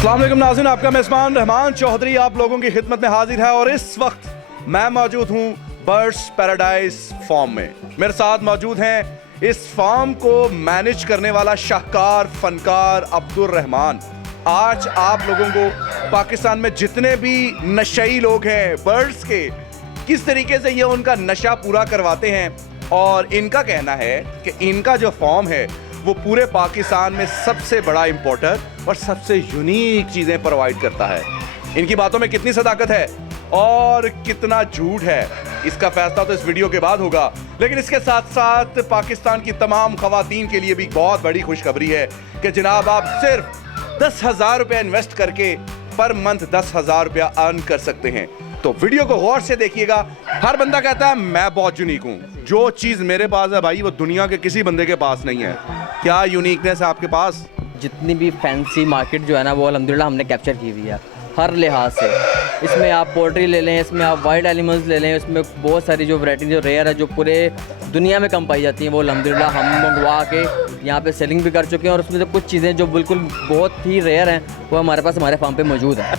अस्सलाम वालेकुम नाज़रीन, आपका मेज़बान रहमान चौधरी आप लोगों की खिदमत में हाजिर है। और इस वक्त मैं मौजूद हूँ बर्ड्स पैराडाइज फार्म में। मेरे साथ मौजूद हैं इस फार्म को मैनेज करने वाला शाहकार फनकार अब्दुल रहमान। आज आप लोगों को पाकिस्तान में जितने भी नशई लोग हैं बर्ड्स के, किस तरीके से ये उनका नशा पूरा करवाते हैं। और इनका कहना है कि इनका जो फार्म है वो पूरे पाकिस्तान में सबसे बड़ा इंपोर्टर और सबसे यूनिक चीज़ें प्रोवाइड करता है। इनकी बातों में कितनी सदाकत है और कितना झूठ है, इसका फैसला तो इस वीडियो के बाद होगा। लेकिन इसके साथ साथ पाकिस्तान की तमाम खवातीन के लिए भी बहुत बड़ी खुशखबरी है कि जनाब आप सिर्फ 10,000 रुपया इन्वेस्ट करके पर मंथ 10,000 रुपया अर्न कर सकते हैं। तो वीडियो को गौर से देखिएगा। हर बंदा कहता है मैं बहुत यूनिक हूँ, जो चीज़ मेरे पास है भाई वो दुनिया के किसी बंदे के पास नहीं है। क्या यूनिकनेस है आपके पास? जितनी भी फैंसी मार्केट जो है ना वो अल्हम्दुलिल्लाह हमने कैप्चर की हुई है हर लिहाज से। इसमें आप पोल्ट्री ले लें, इसमें आप वाइल्ड एनिमल्स ले लें, इसमें बहुत सारी जो वैरायटी जो रेयर है जो पूरे दुनिया में कम पाई जाती हैं वो अल्हम्दुलिल्लाह हम मंगवा के यहाँ पे सेलिंग भी कर चुके हैं। और उसमें से कुछ चीज़ें जो बिल्कुल बहुत ही रेयर हैं वो हमारे पास हमारे फार्म पे मौजूद है।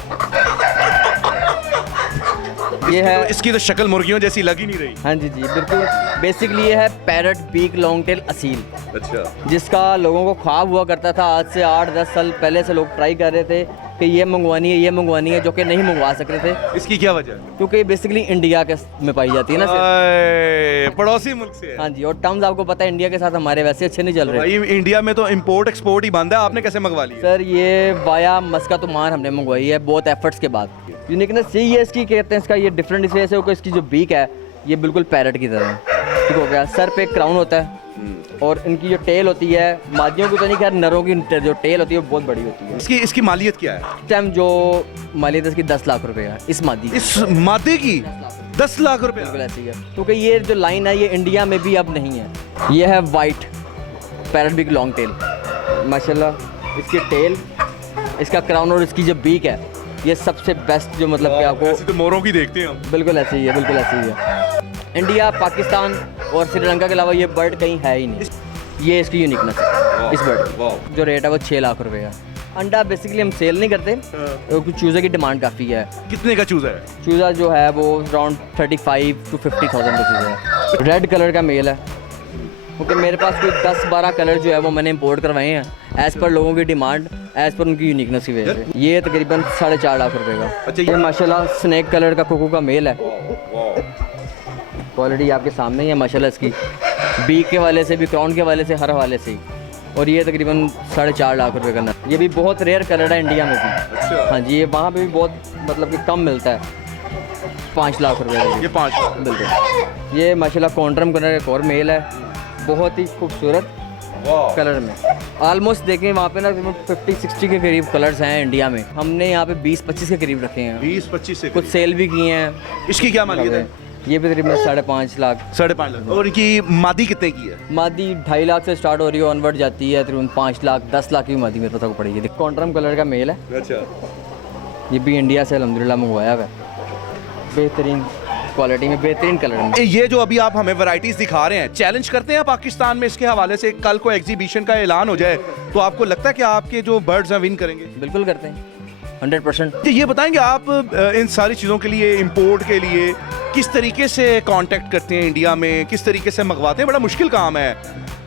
ये है, इसकी तो शक्ल मुर्गियों जैसी लग ही नहीं रही। हाँ जी बिल्कुल। बेसिकली ये है parrot beak long tail Aseel, अच्छा, जिसका लोगों को ख्वाब हुआ करता था। आज से 8-10 साल पहले से लोग ट्राई कर रहे थे कि ये मंगवानी है जो कि नहीं मंगवा सक रहे थे। इसकी क्या वजह है? क्योंकि बेसिकली इंडिया के में पाई जाती है ना सिर्फ। पड़ोसी मुल्क से है। हाँ जी, और टर्म्स आपको पता है इंडिया के साथ हमारे वैसे अच्छे नहीं चल रहे। भाई इंडिया में तो इंपोर्ट एक्सपोर्ट ही बंद है, आपने कैसे मंगवा लिया? सर ये वाया मस्कत ओमान हमने मंगवाई है बहुत एफर्ट्स के बाद। यूनिकनेस यही है इसकी, कहते हैं इसका ये डिफरेंट इस वजह से होगा, इसकी जो बीक है ये बिल्कुल पैरट की तरह है, ठीक हो गया। सर पे क्राउन होता है और इनकी जो टेल होती है, मादियों की तो नहीं खैर, नरों की जो टेल होती है वो बहुत बड़ी होती है। इसकी मालियत क्या है? इस टाइम जो मालियत है इसकी 10 लाख रुपए है इस मादी की। इस मादे की 10 लाख रुपए? बिल्कुल ऐसी है, क्योंकि ये जो लाइन है ये इंडिया में भी अब नहीं है। ये है white parrot big long tail, माशाल्लाह इसकी टेल, इसका क्राउन और इसकी जो बीक है ये सबसे बेस्ट जो मतलब कि आपको ऐसी तो मोरों की देखते हैं हम। बिल्कुल ऐसे ही है, बिल्कुल ऐसे ही है। इंडिया, पाकिस्तान और श्रीलंका के अलावा ये बर्ड कहीं है ही नहीं। ये इसकी यूनिकनेस है इस बर्ड की। जो रेट है वो 6 लाख रुपए है। अंडा बेसिकली हम सेल नहीं करते, कुछ चूज़े की डिमांड काफ़ी है। कितने का चूज़ा है? चूज़ा जो है वो अराउंड 35 to 50,000 का चूज़ा है। रेड कलर का मेल है, क्योंकि मेरे पास कोई 10-12 कलर जो है वो मैंने इंपोर्ट करवाए हैं एज़ पर लोगों की डिमांड, एज़ पर उनकी यूनिकनेस की वजह से। ये तकरीबन 4.5 लाख रुपए का। अच्छा, ये माशाल्लाह स्नेक कलर का कुकू का मेल है। क्वालिटी आपके सामने ही है माशाल्लाह इसकी, बीक के वाले से भी, क्राउन के वाले से, हर हवाले से। और ये तकरीबन 4.5 लाख रुपए का। ये भी बहुत रेयर कलर है इंडिया में भी। अच्छा। हाँ जी, ये वहाँ पे भी बहुत मतलब कि कम मिलता है। 5 लाख रुपए का ये 5 लाख बिल्कुल। ये माशाल्लाह कॉन्ट्रम कलर का और मेल है, बहुत ही खूबसूरत कलर में। ऑलमोस्ट देखें वहाँ पे ना 50-60 के करीब कलर्स हैं इंडिया में। हमने यहाँ पे 20-25 के करीब रखे हैं, 20-25 से कुछ सेल भी किए हैं। इसकी क्या मालियत है? ये भी तकरीबन 5.5 लाख। 5.5 लाख। और इनकी मादी कितने की है? मादी 2.5 लाख से स्टार्ट हो रही है, ऑनवर्ड जाती है तकरीबन 5 लाख 10 लाख की मादी मेरे पास पड़ेगी। कॉन्ट्रम कलर का मेल है। अच्छा, ये भी इंडिया से अल्हम्दुलिल्लाह मंगवाया हुआ है, बेहतरीन क्वालिटी में, बेहतरीन कलर में। ये जो अभी आप हमें वैरायटीज दिखा रहे हैं, चैलेंज करते हैं पाकिस्तान में इसके हवाले से? कल को एग्जीबिशन का ऐलान हो जाए तो आपको लगता है कि आपके जो बर्ड्स हैं विन करेंगे? बिल्कुल करते हैं, 100%। ये बताएंगे आप इन सारी चीज़ों के लिए, इंपोर्ट के लिए किस तरीके से कांटेक्ट करते हैं इंडिया में, किस तरीके से मंगवाते हैं? बड़ा मुश्किल काम है।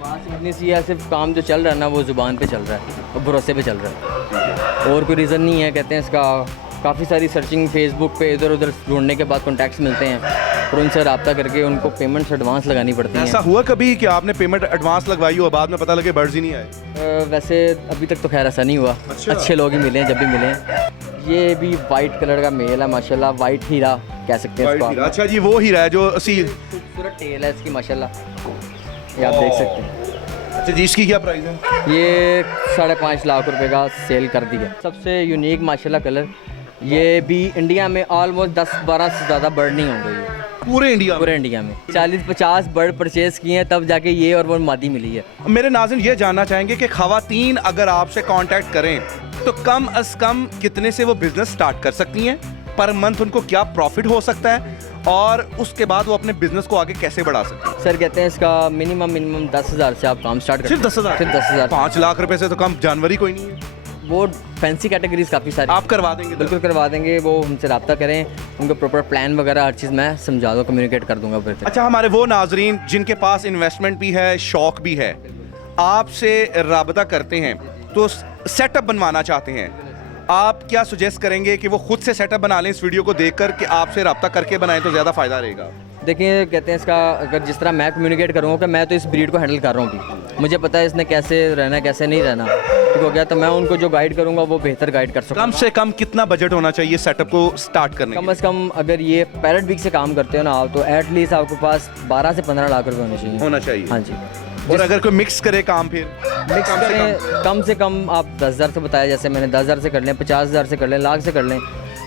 बात इतनी सी है, सिर्फ काम जो चल रहा है ना वो ज़ुबान पे चल रहा है और भरोसे पे चल रहा है, और कोई रीज़न नहीं है। कहते हैं इसका काफ़ी सारी सर्चिंग फेसबुक पे इधर उधर ढूंढने के बाद कॉन्टैक्ट्स मिलते हैं और उनसे रब्ता करके उनको पेमेंट्स एडवांस लगानी पड़ती है। ऐसा हुआ कभी कि आपने पेमेंट एडवांस लगवाई हो, बाद में पता लगे बर्ड्स ही नहीं आए? वैसे अभी तक तो खैर ऐसा नहीं हुआ। अच्छा। अच्छे लोग ही मिले हैं जब भी मिले हैं। ये भी वाइट कलर का मेल है माशाल्लाह, वाइट हीरा कह सकते हैं इसको। अच्छा जी, वो हीरा है जो असील। खूबसूरत टेल है इसकी माशाल्लाह, ये आप देख सकते हैं। अच्छा जी, इसकी क्या प्राइस है? ये 5.5 लाख रुपए का सेल कर दिया। सबसे यूनिक माशाल्लाह कलर, ये भी इंडिया में ऑलमोस्ट 10-12 से ज़्यादा बर्ड नहीं होंगे ये पूरे इंडिया में। 40-50 बर्ड परचेज किए हैं तब जाके ये और वो मादी मिली है। मेरे नाज़रीन ये जानना चाहेंगे कि ख़वातीन अगर आपसे कांटेक्ट करें तो कम अज़ कम कितने से वो बिज़नेस स्टार्ट कर सकती हैं? पर मंथ उनको क्या प्रॉफिट हो सकता है और उसके बाद वो अपने बिजनेस को आगे कैसे बढ़ा सकते हैं? सर कहते हैं इसका मिनिमम 10,000 से आप काम स्टार्ट कर। सिर्फ 10,000? सिर्फ 10,000। 5 लाख रुपए से तो कम जानवर ही कोई नहीं है। वो फैंसी कैटेगरीज काफ़ी सारी आप करवा देंगे? बिल्कुल करवा देंगे, वो हमसे रब्ता करें, उनको प्रॉपर प्लान वगैरह हर चीज़ मैं समझा दूँ, कम्युनिकेट कर दूंगा फिर। अच्छा, हमारे वो नाजरीन जिनके पास इन्वेस्टमेंट भी है, शौक भी है, आपसे रब्ता करते हैं तो सेटअप बनवाना चाहते हैं, आप क्या सुजेस्ट करेंगे कि वो खुद से सेटअप बना लें इस वीडियो को देखकर कि आपसे रब्ता करके बनाएं तो ज़्यादा फ़ायदा रहेगा? देखिए, कहते हैं इसका अगर जिस तरह मैं कम्युनिकेट करूँगा कि मैं तो इस ब्रीड को हैंडल कर रहा हूँ अभी, मुझे पता है इसने कैसे रहना है कैसे नहीं रहना, ठीक हो गया, तो मैं उनको जो गाइड करूँगा वो बेहतर गाइड कर सकूँ। कम से कम कितना बजट होना चाहिए सेटअप को स्टार्ट करने कम से कम अगर ये पैरेट वीक से काम करते हो ना आप, तो एटलीस्ट आपके पास 12 से 15 लाख रुपए होने चाहिए। हाँ जी। और अगर कोई मिक्स करे काम, फिर मिक्स करें, कम से कम आप 10,000 से बताया, जैसे मैंने 10,000 से कर लें, 50,000 से कर लें, लाख से कर लें,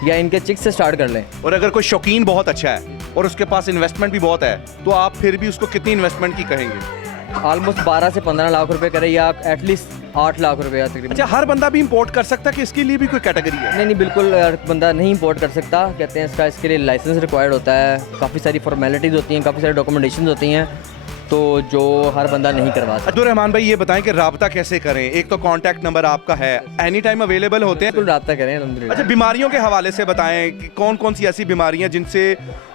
या इनके चिक्स से स्टार्ट कर लें। और अगर कोई शौकीन बहुत अच्छा है और उसके पास इन्वेस्टमेंट भी बहुत है, तो आप फिर भी उसको कितनी इन्वेस्टमेंट की कहेंगे? ऑलमोस्ट 12 से 15 लाख रुपए करे, या एटलीस्ट 8 लाख रुपए या तकरीबन। अच्छा, हर बंदा भी इंपोर्ट कर सकता है कि इसके लिए भी कोई कैटेगरी है? नहीं, बिल्कुल हर बंदा नहीं इंपोर्ट कर सकता। कहते हैं इसके लिए लाइसेंस रिक्वायर्ड होता है, काफ़ी सारी फॉर्मेलिटीज़ होती हैं, काफ़ी सारी डॉक्यूमेंटेशन होती हैं, तो जो हर बंदा नहीं करवा सकता। अब्दुर्रहमान भाई, ये बताएं कि राब्ता कैसे करें? एक तो कांटेक्ट नंबर आपका है, एनी टाइम अवेलेबल होते हैं? बिल्कुल रब्ता करें, अल्हम्दुलिल्लाह। अच्छा, बीमारियों के हवाले से बताएं कि कौन कौन सी ऐसी बीमारियां जिनसे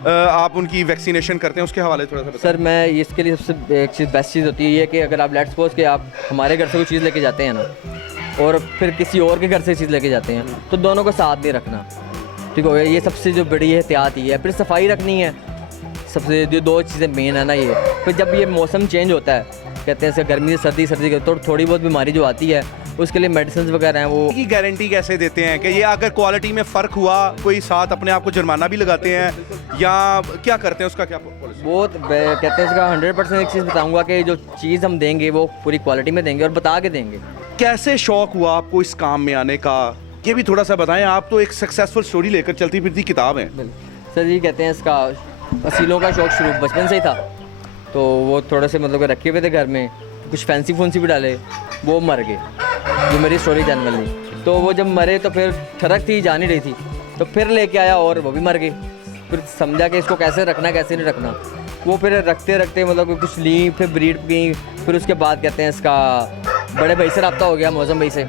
आप उनकी वैक्सीनेशन करते हैं, उसके हवाले थोड़ा सा बताएं। सर, मैं इसके लिए सबसे एक चीज़ बेस्ट चीज़ होती है ये कि अगर आप लेट्स सपोज कि आप हमारे घर से कोई चीज़ लेके जाते हैं ना, और फिर किसी और के घर से चीज़ लेके जाते हैं, तो दोनों को साथ नहीं रखना, ठीक हो गया। ये सबसे जो बड़ी एहतियात ही है। फिर सफाई रखनी है, सबसे जो 2 चीज़ें मेन है ना ये। फिर जब ये मौसम चेंज होता है, कहते हैं गर्मी से सर्दी तो थोड़ी बहुत बीमारी जो आती है, उसके लिए मेडिसिन वगैरह हैं, वो की गारंटी कैसे देते हैं कि ये अगर क्वालिटी में फ़र्क हुआ, कोई साथ अपने आप को जुर्माना भी लगाते हैं या क्या करते हैं, उसका क्या पॉलिसी? वो कहते हैं इसका 100% एक चीज़ बताऊंगा कि जो चीज़ हम देंगे वो पूरी क्वालिटी में देंगे और बता के देंगे। कैसे शौक हुआ आपको इस काम में आने का, ये भी थोड़ा सा बताएं। आप तो एक सक्सेसफुल स्टोरी लेकर चलती फिरती किताब है। सर जी, कहते हैं इसका असीलों का शौक शुरू बचपन से ही था, तो वो थोड़े से मतलब रखे हुए थे घर में, कुछ फैंसी फूंसी भी डाले, वो मर गए, जो मेरी स्टोरी जनरली। तो वो जब मरे तो फिर ठरक थी, जा नहीं रही थी, तो फिर लेके आया और वो भी मर गई। फिर समझा कि इसको कैसे रखना कैसे नहीं रखना, वो फिर रखते रखते मतलब कुछ ली, फिर ब्रीड गई। फिर उसके बाद कहते हैं इसका बड़े भाई से रब्ता हो गया, मौसम भाई से,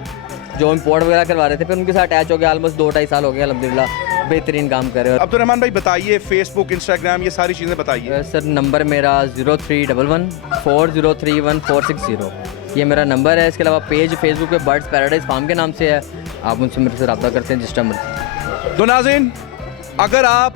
जो इम्पोर्ट वगैरह करवा रहे थे, फिर उनके साथ अटैच हो गया। ऑलमोस्ट 2-2.5 साल हो गया, अल्हम्दुलिल्लाह बेहतरीन काम कर रहे हो। अब्दुर्रहमान भाई बताइए, फेसबुक, इंस्टाग्राम, ये सारी चीज़ें बताइए। सर, नंबर मेरा 0311 4031 ये मेरा नंबर है। इसके अलावा पेज फेसबुक पे बर्ड्स पैराडाइज फार्म के नाम से है, आप उनसे मेरे से रब्ता करते हैं जिस टाइम मर्जी। तो नाज़रीन, अगर आप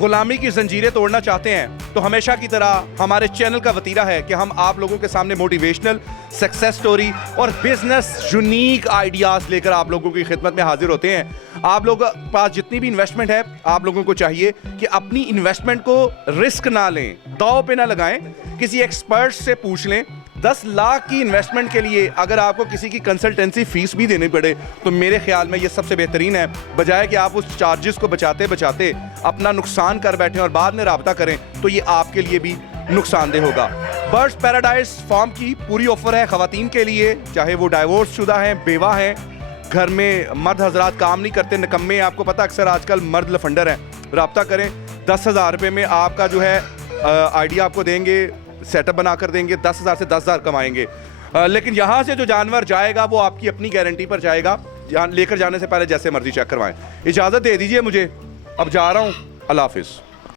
गुलामी की जंजीरें तोड़ना चाहते हैं तो हमेशा की तरह हमारे चैनल का वतीरा है कि हम आप लोगों के सामने मोटिवेशनल सक्सेस स्टोरी और बिजनेस यूनिक आइडियाज़ लेकर आप लोगों की खिदमत में हाजिर होते हैं। आप लोगों के पास जितनी भी इन्वेस्टमेंट है, आप लोगों को चाहिए कि अपनी इन्वेस्टमेंट को रिस्क ना लें, दांव पे ना लगाएं, किसी एक्सपर्ट से पूछ लें। 10 लाख की इन्वेस्टमेंट के लिए अगर आपको किसी की कंसल्टेंसी फीस भी देनी पड़े तो मेरे ख्याल में ये सबसे बेहतरीन है, बजाय कि आप उस चार्जेस को बचाते बचाते अपना नुकसान कर बैठें और बाद में राब्ता करें, तो ये आपके लिए भी नुकसानदेह होगा। बर्ड्स पैराडाइज फार्म की पूरी ऑफर है ख़वातीन के लिए, चाहे वो डाइवोर्स शुदा हैं, बेवा हैं, घर में मर्द हजरात काम नहीं करते, निकम्मे, आपको पता अक्सर आजकल मर्द लफंडर हैं। राब्ता करें, 10,000 रुपये में आपका जो है आइडिया आपको देंगे, सेटअप बना कर देंगे, 10,000 से 10,000 कमाएंगे। लेकिन यहाँ से जो जानवर जाएगा वो आपकी अपनी गारंटी पर जाएगा, लेकर जाने से पहले जैसे मर्जी चेक करवाएं। इजाज़त दे दीजिए मुझे, अब जा रहा हूँ, अल्लाह हाफिज़।